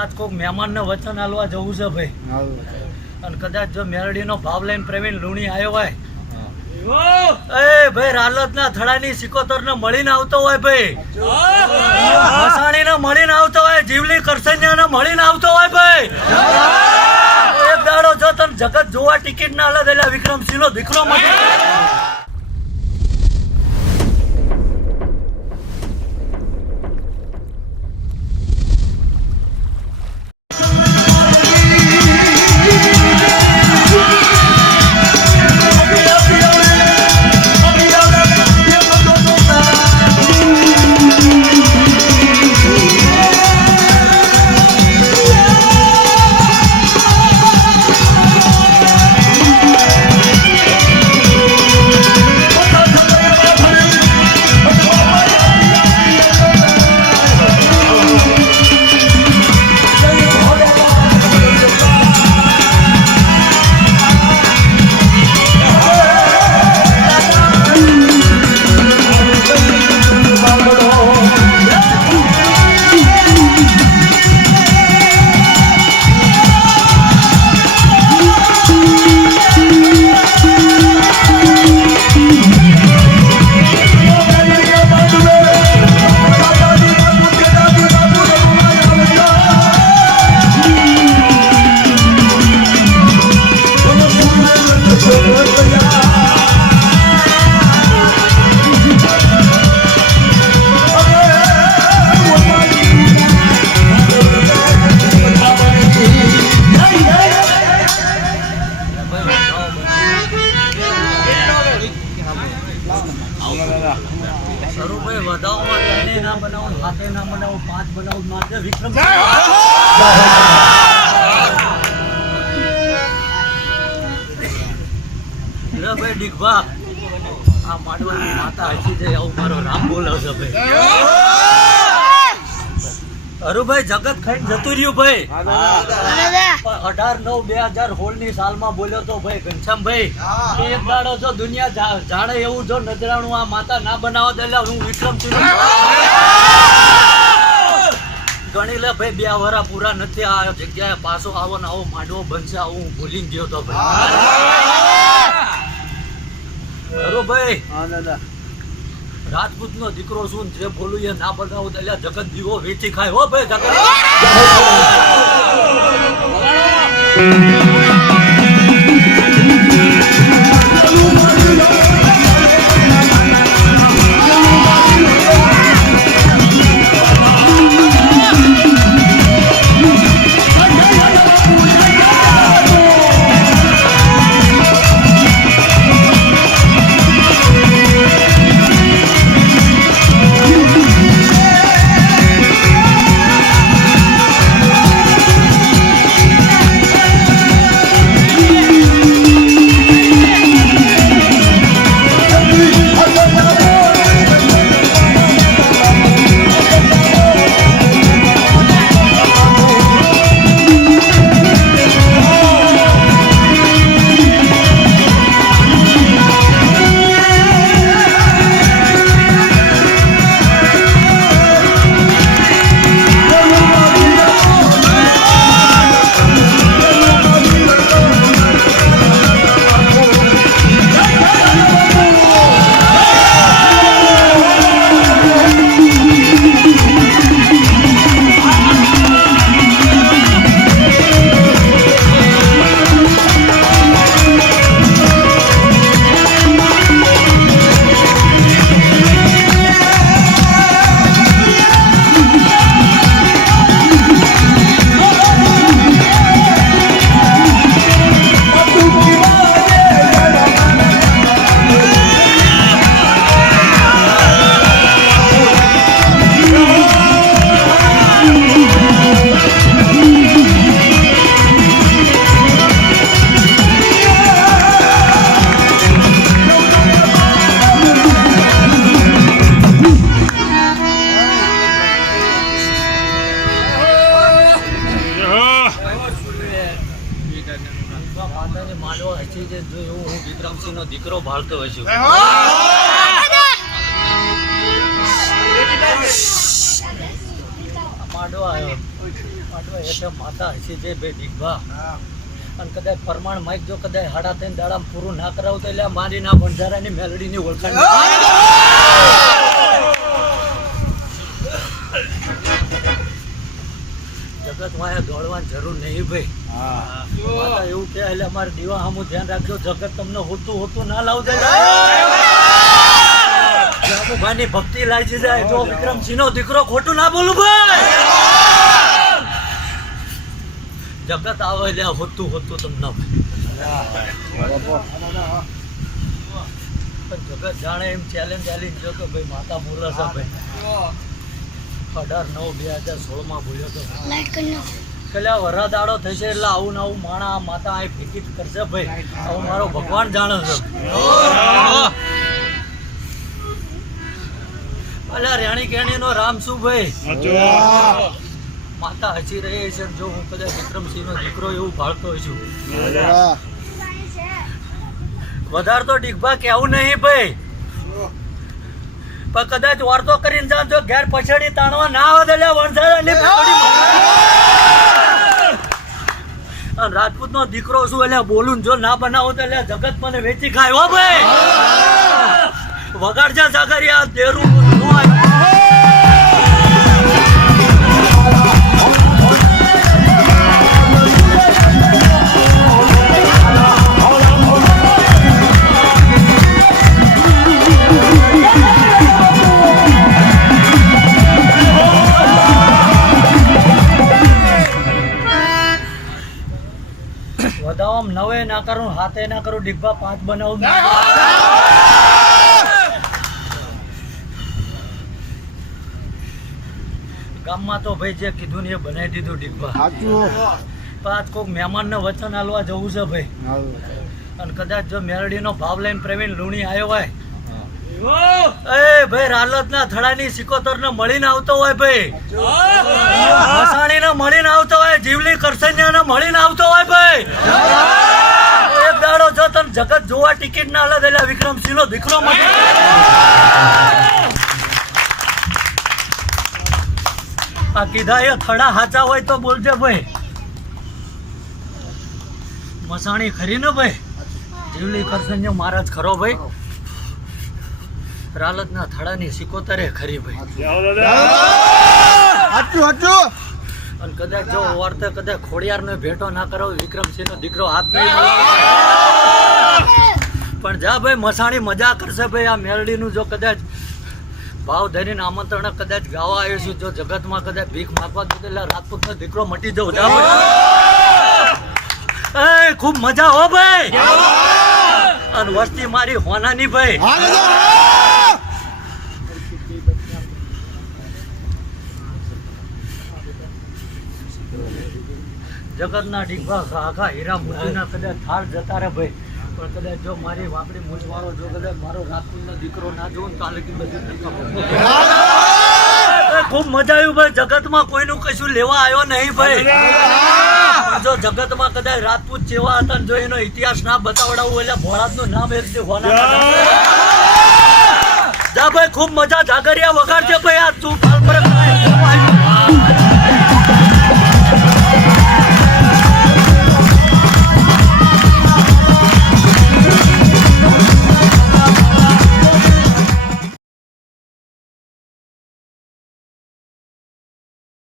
આજ કોઈક મહેમાનને વચન આલવા જવું છે ભાઈ. અને કદાચ જો મેરડીનો ભાવ લઈને પ્રવીણ લુણી આવ્યો હોય, એ ભાઈ રાલતના થડાની સિકોતરને મળીને આવતો હોય ભાઈ, મસાણીને મળીને આવતો હોય, જીવલી કરસનિયાને મળીને આવતો હોય ભાઈ, એક દાડો જો તને જગત જોવા ટિકિટ ના લે એટલે વિક્રમસિંહનો દીકરો મળે. આ માડવાની માતા હસી જાય આવું મારો રામ બોલાવશે ભાઈ. હરુભાઈ જગત ખાઈને જતું રહ્યું ભાઈ. 18/9/2016 ની સાલમાં બોલ્યો તો ભાઈ ઘનશ્યામભાઈ કે એક દાડો જો દુનિયા જાણે એવું જો નજરાણું આ માતા ના બનાવો તો એટલે હું વિક્રમસિંહ ગણી લે ભાઈ. 2 વર્ષ પૂરા નથી આ જગ્યાએ પાછો આવો ને આવો માંડવો બનશે આવું હું ભૂલી ગયો તો ભાઈ. ભાઈ રાજપૂત નો દીકરો શું જે બોલું એ ના બનાવું એટલે જગત દીવો વેચી ખાય હો ભાઈ. જગત વિક્રમસિંહનો દીકરો ભાળતો હોય છે. માંડો આવ્યો માટવા એટલે માતા હસી છે ભાઈ દીકભા અને કદાચ પ્રમાણ માઇક જો કદાચ 3.5 દાડામાં પૂરું ના કરાવું તો એટલે મારી ના બંધારાની મેલડીની ઓળખાણ જગત માં દોડવાની જરૂર નહીં ભાઈ. માતા એવું કે એટલે અમારે દીવા સામું ધ્યાન રાખજો. જગત તમને હોતું ના લાવજે. જામુભાઈની ભક્તિ લાગી જાય જો વિક્રમસિંહ નો દીકરો ખોટું ના બોલું ભાઈ. જગત આવે એટલે હોતું તમને જગત જાણે એમ ચેલેન્જ જો કે ભાઈ માતા બોલે છે ભાઈ. 18/9/2016 માં બોલ્યો તો પેલા વરાદાડો થશે એટલે આવું ને આવું માણા માતા અહીં ફેંકી જ કરશે ભાઈ. આવું મારો ભગવાન જાણે છે. અલા રેણી કેણી નો રામ શું ભાઈ માતા હસી રહી છે. જો હું કદાચ વિક્રમસિંહ નો દીકરો એવું ભાળતો છું વધારે તો ડીગભા કેવું નહીં ભાઈ. પણ કદાચ વાર્તો કરીને જાણ જો ઘેર પછડી તાણવા ના આવે રાજપૂત નો દીકરો શું એટલે બોલું જો ના બનાવો તો એટલે જગત મને વેચી ખાય હો ભાઈ. વગાડજા સાગરિયા દેરું વધામ 9 ના કરું 7 ના કરું ડીગભા 5 બનાવું. ગામમાં તો ભાઈ જે કીધું ને એ બનાવી દીધું ડીગભા. પાંચ કોક મહેમાન ને વચન આલવા જવું છે ભાઈ. અને કદાચ જો મેરડી નો ભાવ લઈને પ્રવીણ લુણી આવ્યો હોય એ ભાઈ રાલત ના થડાની સિકોતર ને મળીને આવતો હોય ભાઈ. મસાણી ને મળીને આવતો હોય જીવલી કરસનિયા ને મળીને આવતો હોય ભાઈ. એક દાડો જો તને જગત જોવા ટિકિટ ના લે એટલે વિક્રમસિંહ નો દીકરો મળે. આ કીધા એ થડા હાચા હોય તો બોલજે ભાઈ. મસાણી ખરી ને ભાઈ જીવલી કરસનિયા મહારાજ ખરો ભાઈ. રાલત ના થડાની સિકોતરે ખરી ભાઈ. અને કદાચ જો વાર્તા કદાચ ખોડિયાર નો ભેટો ના કરો વિક્રમસિંહ નો દીકરો હાથ નહીં પણ જા ભાઈ મસાણી મજા કરશે ભાઈ. આ મેલડી નું જો કદાચ ભાવ ધરીને આમંત્રણ કદાચ ગાવા આવ્યો છું જો જગત માં કદાચ ભીખ માગવા દો એટલે રાજપૂત નો દીકરો મટી જવું. જા ભાઈ ખૂબ મજા હો ભાઈ. અને વસ્તી મારી હોનાની ભાઈ. જગત ના ડીગભા આખા હીરા મોતી ના કદાચ થાળ જતા રે ભાઈ. પણ કદાચ જો મારી વાપડી મૂછ વાળો જો કદાચ મારો રાજપૂત નો દીકરો ના જોઉં કાલે ખૂબ મજા આવ્યું ભાઈ. જગત માં કોઈનું કશું લેવા આવ્યો નહીં ભાઈ. જો જગત માં કદાચ રાજપૂત જેવા હતા જો એનો ઇતિહાસ ના બતાવડાવું એટલે ભોળાત નું નામ એક જા ભાઈ. ખૂબ મજા જાગરિયા વગાડજે ભાઈ. આ તું